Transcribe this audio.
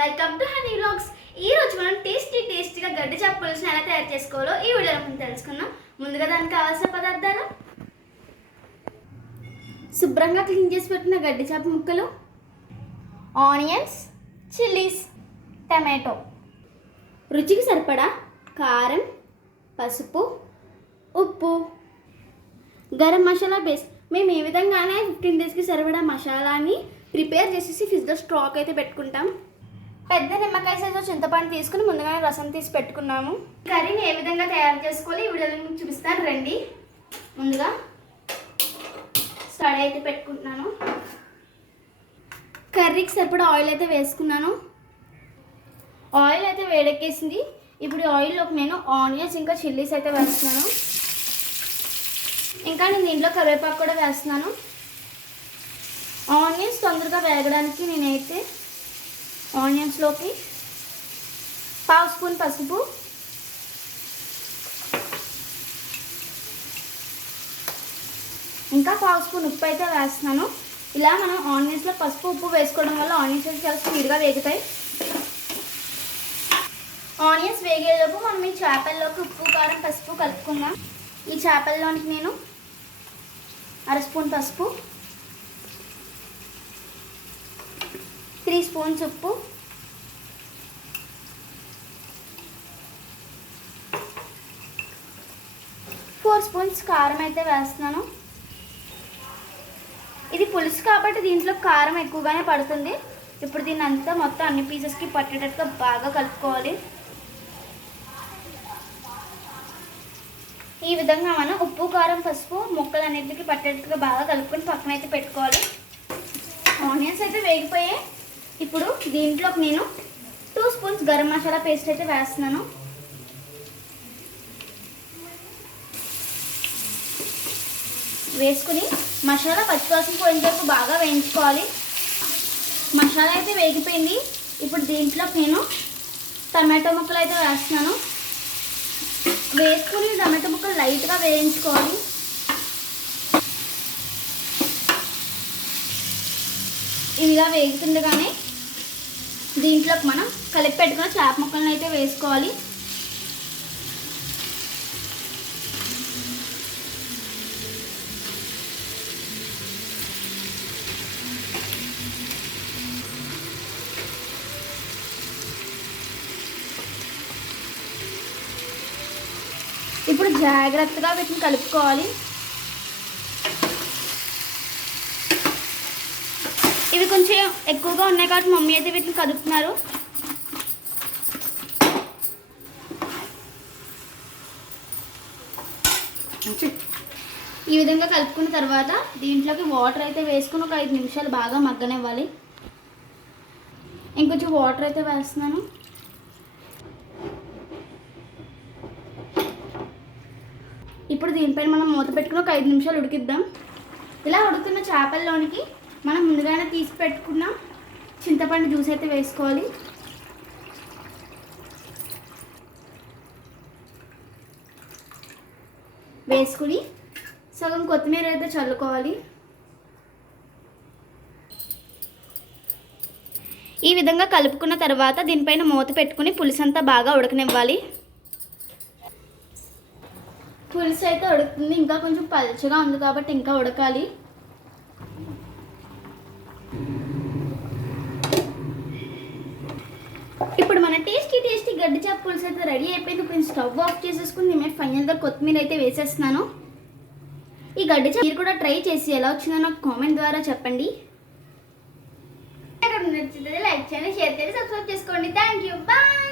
Welcome to honey vlogs. ఈ రోజు మనం టేస్టీగా గడ్డి చేప పులుసుని ఎలా తయారు చేసుకోవాలో ఈ వీడియోలో మనం తెలుసుకుందాం. ముందుగా దానికి కావాల్సిన పదార్థాలు: శుభ్రంగా క్లీన్ చేసి పెట్టిన గడ్డి చేప ముక్కలు, ఆనియన్స్, చిల్లీస్, టమాటో, రుచికి సరిపడా కారం, పసుపు, ఉప్పు, గరం మసాలా బేస్. మేము ఏ విధంగానే 15 డేస్కి సరిపడా మసాలాని ప్రిపేర్ చేసేసి ఫ్రిడ్జ్లో స్టాక్ అయితే పెట్టుకుంటాం. పెద్ద నిమ్మకాయ సైజు చింతపండు తీసుకుని ముందుగానే రసం తీసి పెట్టుకున్నాము. కర్రీని ఏ విధంగా తయారు చేసుకోవాలి ఈ వీడియోలో మీకు చూపిస్తాను రండి. ముందుగా స్టవ్ అయితే పెట్టుకుంటున్నాను. కర్రీకి సరిపడా ఆయిల్ అయితే వేసుకున్నాను. ఆయిల్ అయితే వేడెక్కేసింది. ఇప్పుడు ఆయిల్లోకి నేను ఆనియన్స్ ఇంకా చిల్లీస్ అయితే వేస్తున్నాను. ఇంకా నేను దీంట్లో కరివేపాకు కూడా వేస్తున్నాను. ఆనియన్స్ తొందరగా వేగడానికి నేనైతే ఆనియన్స్లోకి 1/2 స్పూన్ పసుపు, ఇంకా 1/2 స్పూన్ ఉప్పు అయితే వేస్తున్నాను. ఇలా మనం ఆనియన్స్లో పసుపు ఉప్పు వేసుకోవడం వల్ల ఆనియన్స్ అయితే చాలా స్పీడ్గా వేగుతాయి. ఆనియన్స్ వేగేలోపు మనం ఈ చేపల్లోకి ఉప్పు కారం పసుపు కలుపుకుందాం. ఈ చేపల్లోనికి నేను 1/2 స్పూన్ పసుపు, 3 స్పూన్స్ ఉప్పు, 4 స్పూన్స్ కారం అయితే వేస్తున్నాను. ఇది పులుసు కాబట్టి దీంట్లో కారం ఎక్కువగానే పడుతుంది. ఇప్పుడు దీన్ని అంతా మొత్తం అన్ని పీసెస్కి పట్టేటట్టుగా బాగా కలుపుకోవాలి. ఈ విధంగా మనం ఉప్పు కారం పసుపు ముక్కలన్నిటికీ పట్టేటట్టుగా బాగా కలుపుకొని పక్కన అయితే పెట్టుకోవాలి. ఆనియన్స్ అయితే వేగిపోయాయి. ఇప్పుడు దీంట్లోకి నేను 2 స్పూన్స్ గరం మసాలా పేస్ట్ అయితే వేస్తున్నాను. వేసుకుని మసాలా పచ్చివాసన పోయేంత వరకు బాగా వేయించుకోవాలి. మసాలా అయితే వేగిపోయింది. ఇప్పుడు దీంట్లోకి నేను టమాటో ముక్కలు అయితే వేస్తున్నాను. వేసుకుని టమాటో ముక్కలు లైట్గా వేయించుకోవాలి. ఇదిగా వేగుతుండగానే దీంట్లోకి మనం కలిపి పెట్టుకున్న చేప ముక్కలను అయితే వేసుకోవాలి. ఇప్పుడు జాగ్రత్తగా వీటిని కలుపుకోవాలి. ఇవి కొంచెం ఎక్కువగా ఉన్నాయి కాబట్టి మమ్మీ అయితే వీటిని కలుపుతున్నారు. ఈ విధంగా కలుపుకున్న తర్వాత దీంట్లోకి వాటర్ అయితే వేసుకుని ఒక 5 నిమిషాలు బాగా మగ్గనివ్వాలి. ఇంకొంచెం వాటర్ అయితే వేస్తున్నాను. ఇప్పుడు దీనిపైన మనం మూత పెట్టుకుని ఒక 5 నిమిషాలు ఉడికిద్దాం. ఇలా ఉడుకున్న చేపల్లోనికి మనం ముందుగానే తీసి పెట్టుకున్న చింతపండు జ్యూస్ అయితే వేసుకోవాలి. వేసుకుని సగం కొత్తిమీర అయితే చల్లుకోవాలి. ఈ విధంగా కలుపుకున్న తర్వాత దీనిపైన మూత పెట్టుకుని పులుసు అంతా బాగా ఉడకనివ్వాలి. పులుసు అయితే ఉడుకుతుంది. ఇంకా కొంచెం పలుచగా ఉంది కాబట్టి ఇంకా ఉడకాలి. ఇప్పుడు మన టేస్టీ గడ్డి చేప పులుసు అయితే రెడీ అయిపోయింది. ఇప్పుడు స్టవ్ ఆఫ్ చేసేసుకుని నేను ఫైనల్గా కొత్తిమీర అయితే వేసేస్తున్నాను. ఈ గడ్డి చేప మీరు కూడా ట్రై చేసి ఎలా వచ్చిందో నాకు కామెంట్ ద్వారా చెప్పండి. నచ్చితే లైక్ చేయండి, షేర్ చేయండి, సబ్స్క్రైబ్ చేసుకోండి. Thank you, bye.